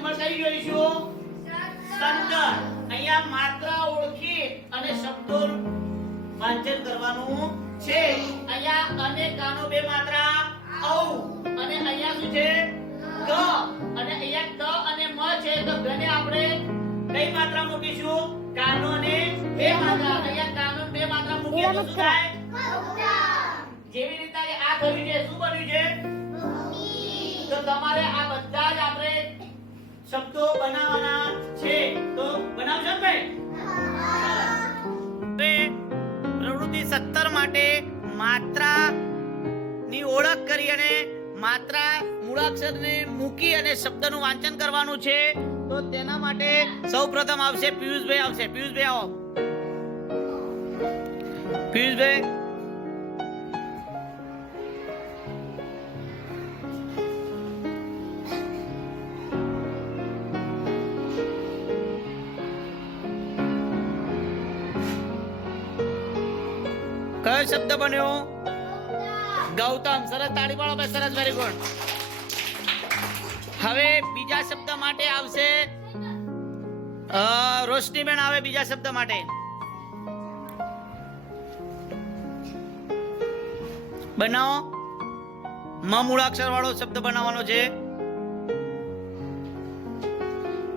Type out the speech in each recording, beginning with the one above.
Number કઈ જોઈશું અહીંયા માત્રા ઓળખી અને શબ્દો વાંચન કરવાનું છે. અહીંયા અને કાનો બે માત્રા. ઔ. અને અહીંયા શું છે? ગ. અને અહીંયા ક અને મ છે. તો ગને આપણે કઈ માત્રા મૂકીશું? કાનો અને બે માત્રા. અહીંયા કાનો બે માત્રા મૂકીએ તો શું થાય? જેવી રીતે આ થયું છે શું બન્યું છે? તો તમારે શબ્દો બનાવવાના છે. તો બનાવજો ને ભાઈ. પ્રવૃત્તિ 17 માટે માત્રા ની ઓળખ કરી અને માત્રા મૂળાક્ષરને મૂકી અને શબ્દનું વાંચન કરવાનું છે. તો તેના માટે સૌપ્રથમ આવશે પિયુષભાઈ આવશે. પિયુષભાઈ આવો. પિયુષભાઈ કયો શબ્દ બન્યો. ગૌતમ, સરસ તાળી પાડો ભાઈ, સરસ વેરી ગુડ હવે બીજા શબ્દ માટે આવશે રોશનીબેન આવે બીજા શબ્દ માટે. બનાવો. મ મૂળાક્ષર વાળો શબ્દ બનાવવાનો છે.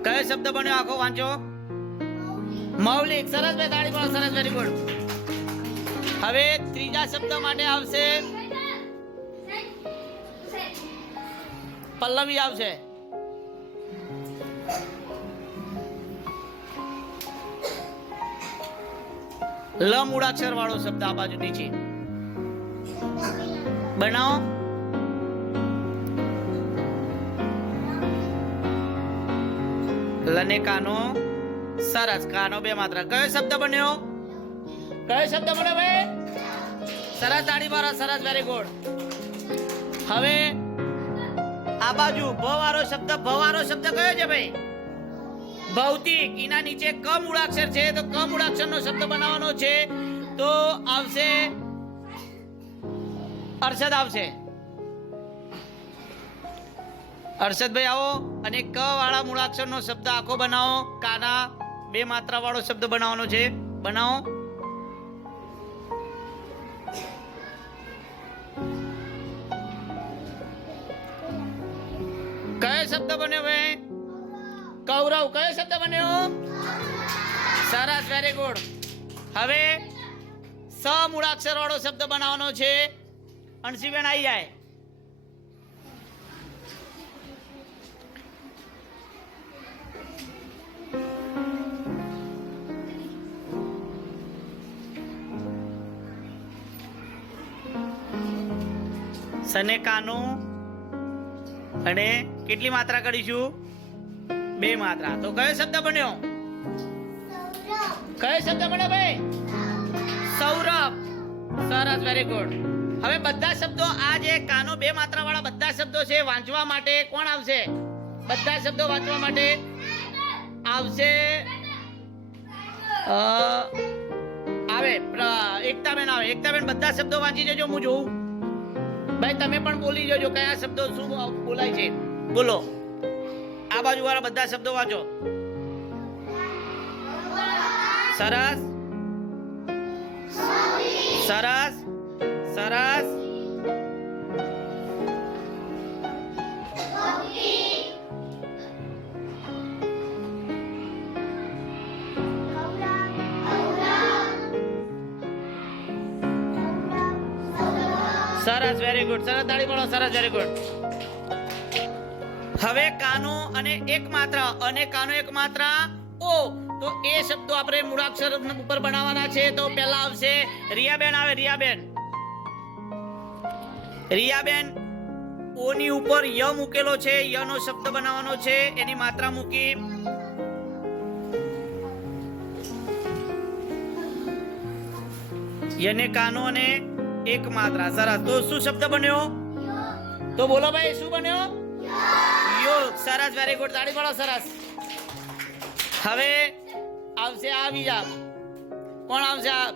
કયો શબ્દ બન્યો આખો વાંચો? મૌલિક, સરસ ભાઈ, તાળી પાડો, સરસ વેરી ગુડ હવે ત્રીજા શબ્દ માટે આવશે. પલ્લવી આવશે. લ મૂળાક્ષર વાળો શબ્દ આ બાજુ નીચે. બનાવો. લને કાનો સરસ. કાનો બે માત્ર. કયો શબ્દ બન્યો? કયો શબ્દ બન્યો ભાઈ? સરસ તાળી મારો, સરસ વેરી ગુડ હવે આ બાજુ ભવારો શબ્દ ભ વાળો શબ્દ કયો છે ભાઈ? ભૌતિક, એના નીચે ક મૂળાક્ષર છે, તો ક મૂળાક્ષર નો શબ્દ બનાવવાનો છે, તો આવશે અરશદ આવશે. અરશદભાઈ આવો, અને ક વાળા મૂળાક્ષર નો શબ્દ આખો બનાવો, કાના બે માત્રા વાળો શબ્દ બનાવવાનો છે, બનાવો. શબ્દ બન્યો ભાઈ. કૌરવ કયો શબ્દ બન્યો? સરસ વેરી ગુડ હવે સ મૂળાક્ષર વાળો શબ્દ બનાવવાનો છે. અણસીબેન આવી જાય. સને કાનું અને કેટલી માત્રા કરીશું? બે માત્રા. તો કયો શબ્દ બન્યો? કયો શબ્દ બન્યો ભાઈ? સૌરભ. સરસ વેરી ગુડ હવે બધા શબ્દો આ જે કાનો બે માત્રા વાળા બધા શબ્દો છે વાંચવા માટે કોણ આવશે? બધા શબ્દો વાંચવા માટે આવશે આવે એકતાબેન આવે. એકતાબેન બધા શબ્દો વાંચી જજો હું જોઉં. ભાઈ તમે પણ બોલી જજો કયા શબ્દો શું બોલાય છે. બોલો. આ બાજુ વાળા બધા શબ્દો વાંચો. સરસ. સરસ. સરસ. સરસ વેરી ગુડ સરસ તાળી પાડો સરસ વેરી ગુડ હવે કાનો અને એક માત્ર અને કાનો એક માત્ર ઓ, તો એ શબ્દો આપણે મૂળાક્ષર ઉપર બનાવવાના છે, તો પહેલા આવશે રિયાબેન આવે, રિયાબેન. રિયાબેન ઓ ની ઉપર ય મૂકેલો છે ય નો શબ્દ બનાવવાનો છે, એની માત્રા મૂકી. યને કાનો અને એક માત્રા સરસ તો શું શબ્દ બન્યો? તો બોલો ભાઈ, શું બન્યો? સરસ વેરી ગુડ તાળી પાડો સરસ. હવે આવશે આ બીજા. કોણ આવશે આ?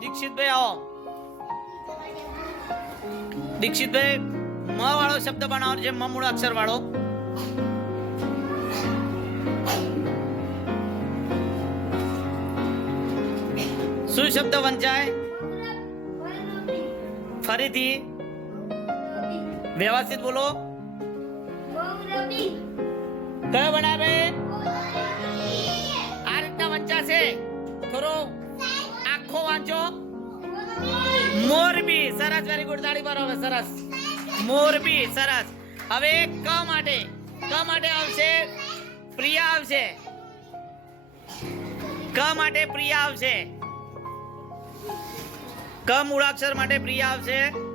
દીક્ષિતભાઈ, આવો. દીક્ષિતભાઈ, મ વાળો શબ્દ બનાવવાનો છે, મ મૂળ અક્ષર વાળો. શું શબ્દ વંચાય? ફરીથી. વ્યવસ્થિત બોલો. કયો બનાવે આ રીતના વંચાશે. થોડો આખો વાંચો. મોરબી. સરસ વેરી ગુડ તાળી હવે સરસ. મોરબી સરસ. હવે ક માટે. ક માટે આવશે. પ્રિયા આવશે. ક માટે પ્રિયા આવશે. ક મૂળાક્ષર માટે પ્રિયા આવશે.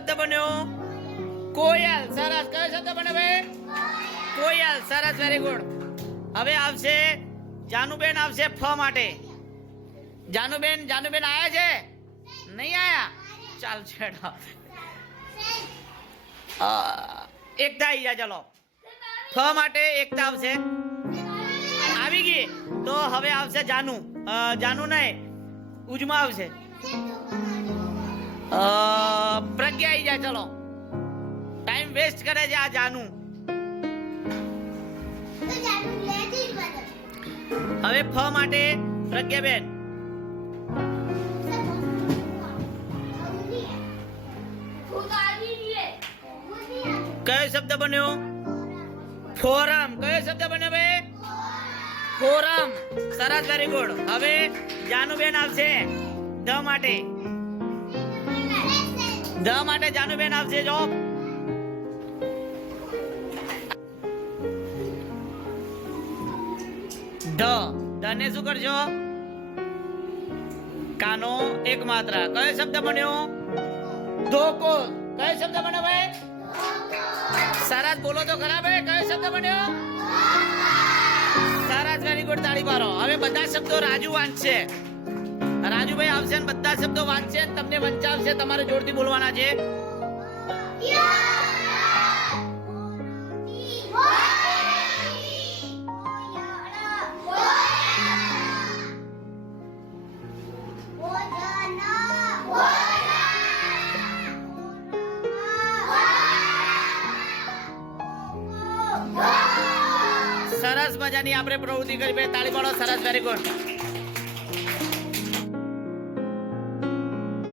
શબ્દ બન્યો? કોયલ સરસ. કયો શબ્દ બન્યો બે કોયલ સરસ વેરી ગુડ હવે આવશે જાનુબેન, આવશે ફ માટે. જાનુબેન જાનુબેન આયા છે? નહીં આયા? ચાલ, છેડો. એકતા આવી જા, ચલો. ફ માટે એકતા આવશે. આવી ગઈ? તો હવે આવશે જાનુ. જાનુ નહીં, ઉજમાં આવશે. પ્રજ્ઞા આવી જાય, ચલો. ટાઈમ વેસ્ટ કરે છે આ જાનું. હવે ફ માટે પ્રજ્ઞાબેન. કયો શબ્દ બન્યો? ફોરમ. કયો શબ્દ બન્યો બે? ફોરમ. સરસ વેરી ગુડ હવે જાનુબેન આવશે ધ માટે. ધ માટે જાનુબેન આવશે જો. ધ ધને શું કરજો? કાનો એક માત્રા. કયો શબ્દ બન્યો? ધોકો. કયો શબ્દ બન્યો ભાઈ? સરસ બોલો તો ખરા ભાઈ કયો શબ્દ બન્યો? સરસ વેરી ગુડ તાળી મારો. હવે બધા શબ્દો રાજુ વાંચશે. રાજુભાઈ આવશે ને બધા શબ્દો વાંચશે ને તમને વંચાવશે, તમારે જોરથી બોલવાના છે. સરસ મજાની આપણે પ્રવૃત્તિ કરી. તાળી પાડો, સરસ વેરી ગુડ